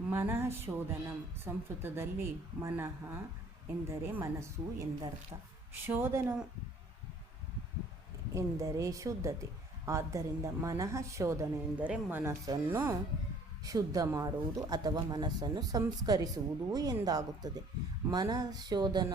ಮನಃ ಶೋಧನಂ. ಸಂಸ್ಕೃತದಲ್ಲಿ ಮನಃ ಎಂದರೆ ಮನಸ್ಸು ಎಂದರ್ಥ. ಶೋಧನ ಎಂದರೆ ಶುದ್ಧತೆ. ಆದ್ದರಿಂದ ಮನಃ ಶೋಧನೆ ಎಂದರೆ ಮನಸ್ಸನ್ನು ಶುದ್ಧ ಮಾಡುವುದು ಅಥವಾ ಮನಸ್ಸನ್ನು ಸಂಸ್ಕರಿಸುವುದು ಎಂದಾಗುತ್ತದೆ. ಮನಃಶೋಧನ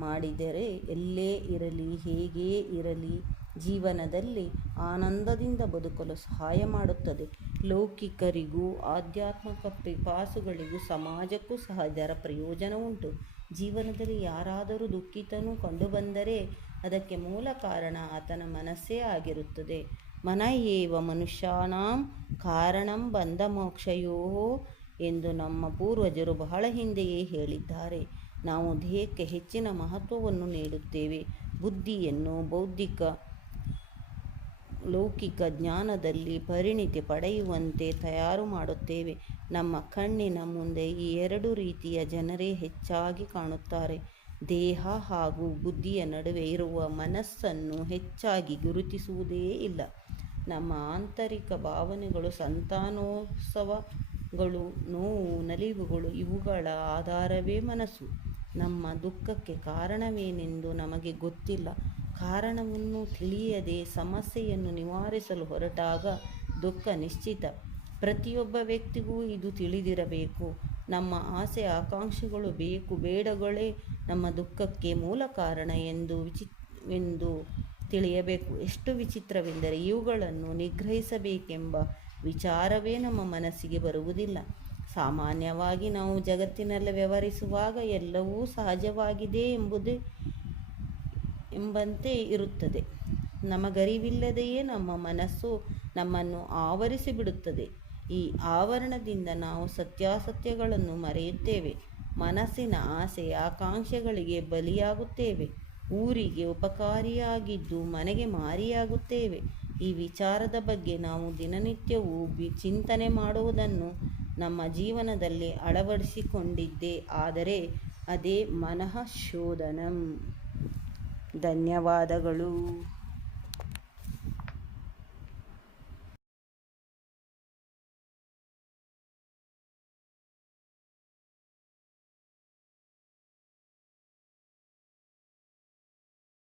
ಮಾಡಿದರೆ ಎಲ್ಲೇ ಇರಲಿ ಹೇಗೇ ಇರಲಿ ಜೀವನದಲ್ಲಿ ಆನಂದದಿಂದ ಬದುಕಲು ಸಹಾಯ ಮಾಡುತ್ತದೆ. ಲೌಕಿಕರಿಗೂ ಆಧ್ಯಾತ್ಮಿಕ ಪಿಪಾಸುಗಳಿಗೂ ಸಮಾಜಕ್ಕೂ ಸಹ ಇದರ ಪ್ರಯೋಜನ ಉಂಟು. ಜೀವನದಲ್ಲಿ ಯಾರಾದರೂ ದುಃಖಿತನು ಕಂಡುಬಂದರೆ ಅದಕ್ಕೆ ಮೂಲ ಕಾರಣ ಆತನ ಮನಸ್ಸೇ ಆಗಿರುತ್ತದೆ. ಮನ ಏವ ಮನುಷ್ಯಾನಾಂ ಕಾರಣಂ ಬಂಧ ಮೋಕ್ಷಯೋ ಎಂದು ನಮ್ಮ ಪೂರ್ವಜರು ಬಹಳ ಹಿಂದೆಯೇ ಹೇಳಿದ್ದಾರೆ. ನಾವು ದೇಹಕ್ಕೆ ಹೆಚ್ಚಿನ ಮಹತ್ವವನ್ನು ನೀಡುತ್ತೇವೆ. ಬುದ್ಧಿಯನ್ನು ಬೌದ್ಧಿಕ ಲೌಕಿಕ ಜ್ಞಾನದಲ್ಲಿ ಪರಿಣಿತಿ ಪಡೆಯುವಂತೆ ತಯಾರು ಮಾಡುತ್ತೇವೆ. ನಮ್ಮ ಕಣ್ಣಿನ ಮುಂದೆ ಈ ಎರಡು ರೀತಿಯ ಜನರೇ ಹೆಚ್ಚಾಗಿ ಕಾಣುತ್ತಾರೆ. ದೇಹ ಹಾಗೂ ಬುದ್ಧಿಯ ನಡುವೆ ಇರುವ ಮನಸ್ಸನ್ನು ಹೆಚ್ಚಾಗಿ ಗುರುತಿಸುವುದೇ ಇಲ್ಲ. ನಮ್ಮ ಆಂತರಿಕ ಭಾವನೆಗಳು, ಸಂತಾನೋತ್ಸವಗಳು, ನೋವು, ನಲಿವುಗಳು ಇವುಗಳ ಆಧಾರವೇ ಮನಸ್ಸು. ನಮ್ಮ ದುಃಖಕ್ಕೆ ಕಾರಣವೇನೆಂದು ನಮಗೆ ಗೊತ್ತಿಲ್ಲ. ಕಾರಣವನ್ನು ತಿಳಿಯದೆ ಸಮಸ್ಯೆಯನ್ನು ನಿವಾರಿಸಲು ಹೊರಟಾಗ ದುಃಖ ನಿಶ್ಚಿತ. ಪ್ರತಿಯೊಬ್ಬ ವ್ಯಕ್ತಿಗೂ ಇದು ತಿಳಿದಿರಬೇಕು. ನಮ್ಮ ಆಸೆ ಆಕಾಂಕ್ಷೆಗಳು, ಬೇಕು ಬೇಡಗಳೇ ನಮ್ಮ ದುಃಖಕ್ಕೆ ಮೂಲ ಕಾರಣ ಎಂದು ತಿಳಿಯಬೇಕು. ಎಷ್ಟು ವಿಚಿತ್ರವೆಂದರೆ ಇವುಗಳನ್ನು ನಿಗ್ರಹಿಸಬೇಕೆಂಬ ವಿಚಾರವೇ ನಮ್ಮ ಮನಸ್ಸಿಗೆ ಬರುವುದಿಲ್ಲ. ಸಾಮಾನ್ಯವಾಗಿ ನಾವು ಜಗತ್ತಿನಲ್ಲಿ ವ್ಯವಹರಿಸುವಾಗ ಎಲ್ಲವೂ ಸಹಜವಾಗಿದೆ ಎಂಬಂತೆ ಇರುತ್ತದೆ. ನಮಗರಿವಿಲ್ಲದೆಯೇ ನಮ್ಮ ಮನಸ್ಸು ನಮ್ಮನ್ನು ಆವರಿಸಿಬಿಡುತ್ತದೆ. ಈ ಆವರಣದಿಂದ ನಾವು ಸತ್ಯಾಸತ್ಯಗಳನ್ನು ಮರೆಯುತ್ತೇವೆ. ಮನಸ್ಸಿನ ಆಸೆ ಆಕಾಂಕ್ಷೆಗಳಿಗೆ ಬಲಿಯಾಗುತ್ತೇವೆ. ಊರಿಗೆ ಉಪಕಾರಿಯಾಗಿದ್ದು ಮನೆಗೆ ಮಾರಿಯಾಗುತ್ತೇವೆ. ಈ ವಿಚಾರದ ಬಗ್ಗೆ ನಾವು ದಿನನಿತ್ಯವೂ ಚಿಂತನೆ ಮಾಡುವುದನ್ನು ನಮ್ಮ ಜೀವನದಲ್ಲಿ ಅಳವಡಿಸಿಕೊಂಡಿದ್ದೇ ಆದರೆ ಅದೇ ಮನಃಶೋಧನಂ. ಧನ್ಯವಾದಗಳು.